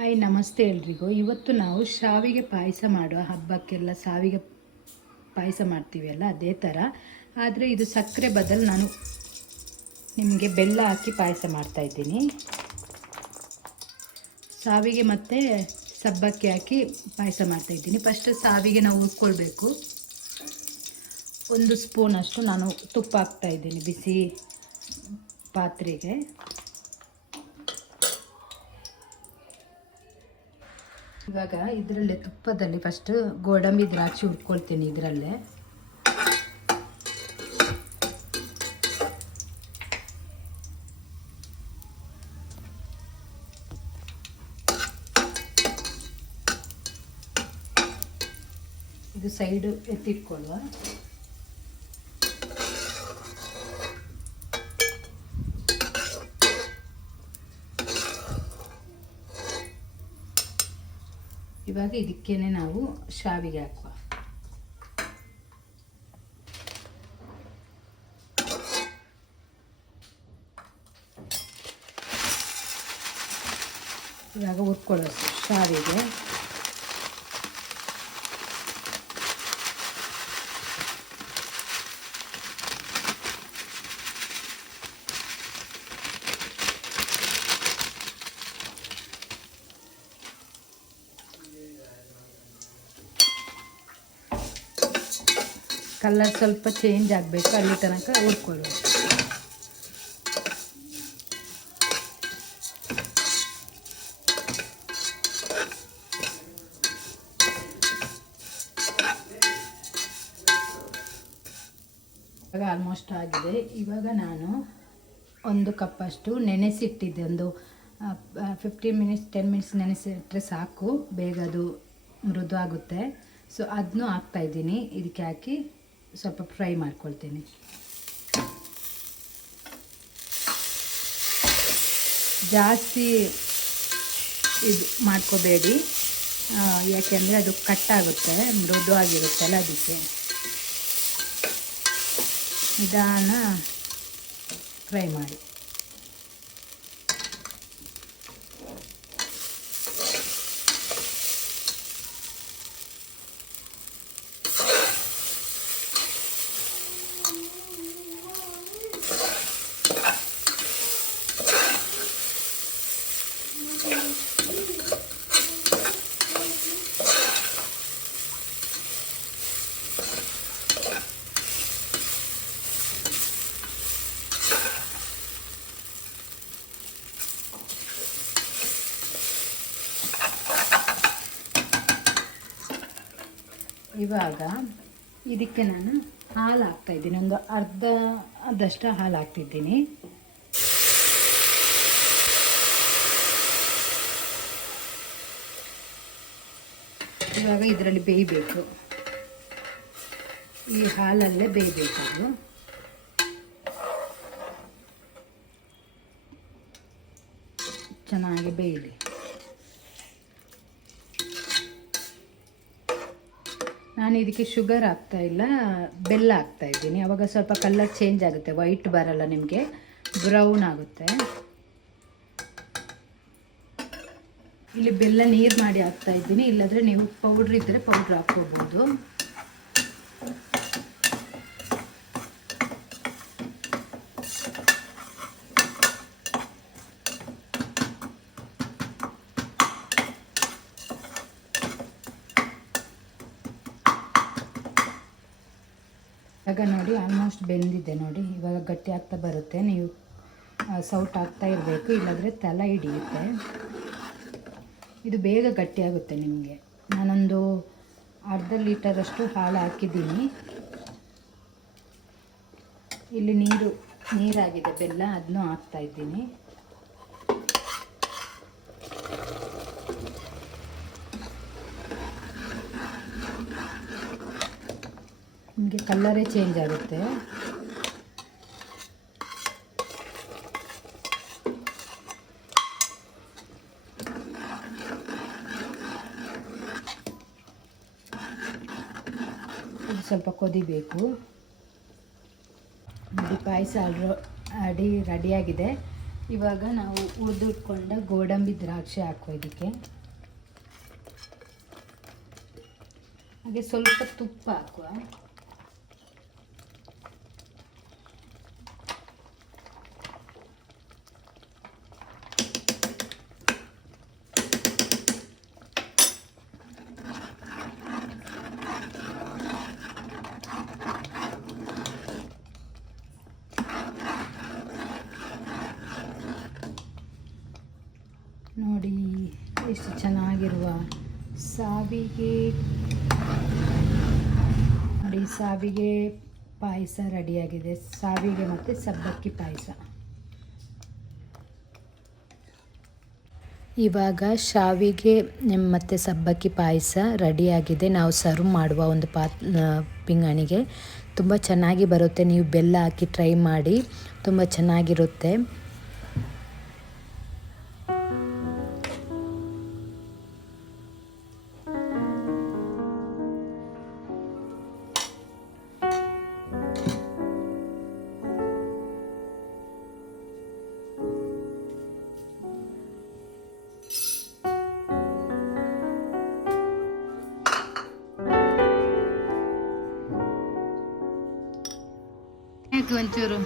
Hi ನಮಸ್ತೆ ಎಲ್ರಿಗೂ. ಇವತ್ತು ನಾವು ಶಾವಿಗೆ ಪಾಯಸ ಮಾಡುವ ಹಬ್ಬಕ್ಕೆಲ್ಲ ಶಾವಿಗೆ ಪಾಯಸ ಮಾಡ್ತೀವಲ್ಲ ಅದೇ ಥರ, ಆದರೆ ಇದು ಸಕ್ಕರೆ ಬದಲು ನಾನು ನಿಮಗೆ ಬೆಲ್ಲ ಹಾಕಿ ಪಾಯಸ ಮಾಡ್ತಾಯಿದ್ದೀನಿ. ಶಾವಿಗೆ ಮತ್ತು ಸಬ್ಬಕ್ಕಿ ಹಾಕಿ ಪಾಯಸ ಮಾಡ್ತಾಯಿದ್ದೀನಿ. ಫಸ್ಟ್ ಶಾವಿಗೆ ನಾವು ಹುರ್ಕೊಳ್ಬೇಕು. 1 ಸ್ಪೂನಷ್ಟು ನಾನು ತುಪ್ಪ ಹಾಕ್ತಾಯಿದ್ದೀನಿ ಬಿಸಿ ಪಾತ್ರೆಗೆ. ಇವಾಗ ಇದರಲ್ಲೇ ತುಪ್ಪದಲ್ಲಿ ಫಸ್ಟ್ ಗೋಡಂಬಿ ದ್ರಾಕ್ಷಿ ಹುರ್ಕೊಳ್ತೀನಿ. ಇದರಲ್ಲೇ ಇದು ಸೈಡು ಎತ್ತಿಟ್ಕೊಳ್ಳುವ. ಇವಾಗ ಇದಕ್ಕೇನೆ ನಾವು ಶಾವಿಗೆ ಹಾಕುವ. ಇವಾಗ ಹುರ್ಕೊಳ್ಳೋ ಶಾವಿಗೆ. ಕಲರ್ ಸ್ವಲ್ಪ ಚೇಂಜ್ ಆಗಬೇಕು, ಅಲ್ಲಿ ತನಕ ಹುರ್ಕೊಳ್ಳೋದು. ಇವಾಗ ಆಲ್ಮೋಸ್ಟ್ ಆಗಿದೆ. ಇವಾಗ ನಾನು 1 ಕಪ್ಪಷ್ಟು ನೆನೆಸಿಟ್ಟಿದ್ದೆ. ಒಂದು 15 ಮಿನಿಟ್ಸ್ 10 ಮಿನಿಟ್ಸ್ ನೆನೆಸಿಟ್ಟರೆ ಸಾಕು, ಬೇಗ ಅದು ಮೃದು ಆಗುತ್ತೆ. ಸೊ ಅದನ್ನು ಹಾಕ್ತಾಯಿದ್ದೀನಿ. ಇದಕ್ಕೆ ಹಾಕಿ ಸ್ವಲ್ಪ ಫ್ರೈ ಮಾಡ್ಕೊಳ್ತೀನಿ. ಜಾಸ್ತಿ ಇದು ಮಾಡ್ಕೋಬೇಡಿ, ಯಾಕೆಂದರೆ ಅದು ಕಟ್ಟಾಗುತ್ತೆ, ಮೃದು ಆಗಿರುತ್ತಲ್ಲ, ಅದಕ್ಕೆ ನಿಧಾನ ಫ್ರೈ ಮಾಡಿ. ಇವಾಗ ಇದಕ್ಕೆ ನಾನು ಹಾಲು ಹಾಕ್ತಾಯಿದ್ದೀನಿ. ಒಂದು ಅರ್ಧದಷ್ಟು ಹಾಲು ಹಾಕ್ತಿದ್ದೀನಿ. ಇವಾಗ ಇದರಲ್ಲಿ ಬೇಯಬೇಕು, ಈ ಹಾಲಲ್ಲೇ ಬೇಯಬೇಕು. ಅದು ಚೆನ್ನಾಗಿ ಬೇಯಲಿ. ನಾನು ಇದಕ್ಕೆ ಶುಗರ್ ಹಾಕ್ತಾಯಿಲ್ಲ, ಬೆಲ್ಲ ಹಾಕ್ತಾಯಿದ್ದೀನಿ. ಆವಾಗ ಸ್ವಲ್ಪ ಕಲರ್ ಚೇಂಜ್ ಆಗುತ್ತೆ, ವೈಟ್ ಬರಲ್ಲ, ನಿಮಗೆ ಬ್ರೌನ್ ಆಗುತ್ತೆ. ಇಲ್ಲಿ ಬೆಲ್ಲ ನೀರು ಮಾಡಿ ಹಾಕ್ತಾಯಿದ್ದೀನಿ, ಇಲ್ಲಾಂದರೆ ನೀವು ಪೌಡ್ರ್ ಇದ್ದರೆ ಪೌಡ್ರ್ ಹಾಕ್ಕೋಬೋದು. ಇವಾಗ ನೋಡಿ ಆಲ್ಮೋಸ್ಟ್ ಬೆಂದಿದೆ ನೋಡಿ. ಇವಾಗ ಗಟ್ಟಿ ಆಗ್ತಾ ಬರುತ್ತೆ, ನೀವು ಸೌಟ್ ಆಗ್ತಾ ಇರಬೇಕು, ಇಲ್ಲಾಂದರೆ ತಲೆ ಹಿಡಿಯುತ್ತೆ. ಇದು ಬೇಗ ಗಟ್ಟಿ ಆಗುತ್ತೆ ನಿಮಗೆ. ನಾನೊಂದು ಅರ್ಧ ಲೀಟರಷ್ಟು ಹಾಲು ಹಾಕಿದ್ದೀನಿ. ಇಲ್ಲಿ ನೀರಾಗಿದೆ, ಬೆಲ್ಲ ಅದನ್ನು ಹಾಕ್ತಾಯಿದ್ದೀನಿ. ನಿಮಗೆ ಕಲ್ಲರೇ ಚೇಂಜ್ ಆಗುತ್ತೆ. ಇದು ಸ್ವಲ್ಪ ಕೊದಿಬೇಕು. ನೋಡಿ ಪಾಯಸ ರೆಡಿಯಾಗಿದೆ. ಇವಾಗ ನಾವು ಹುರಿದಿಟ್ಕೊಂಡ ಗೋಡಂಬಿ ದ್ರಾಕ್ಷಿ ಹಾಕೋ ಇದಕ್ಕೆ. ಹಾಗೆ ಸ್ವಲ್ಪ ತುಪ್ಪ ಹಾಕುವ. ನೋಡಿ ಎಷ್ಟು ಚೆನ್ನಾಗಿರುವ ಸಾವಿಗೆ, ನೋಡಿ ಸಾವಿಗೆ ಪಾಯಸ ರೆಡಿಯಾಗಿದೆ. ಸಾವಿಗೆ ಮತ್ತು ಸಬ್ಬಕ್ಕಿ ಪಾಯಸ. ಇವಾಗ ಶಾವಿಗೆ ಮತ್ತು ಸಬ್ಬಕ್ಕಿ ಪಾಯಸ ರೆಡಿಯಾಗಿದೆ. ನಾವು ಸರ್ವ್ ಮಾಡುವ ಒಂದು ಪಿಂಗಾಣಿಗೆ ತುಂಬ ಚೆನ್ನಾಗಿ ಬರುತ್ತೆ. ನೀವು ಬೆಲ್ಲ ಹಾಕಿ ಟ್ರೈ ಮಾಡಿ, ತುಂಬ ಚೆನ್ನಾಗಿರುತ್ತೆ. ಒಂಚೂರು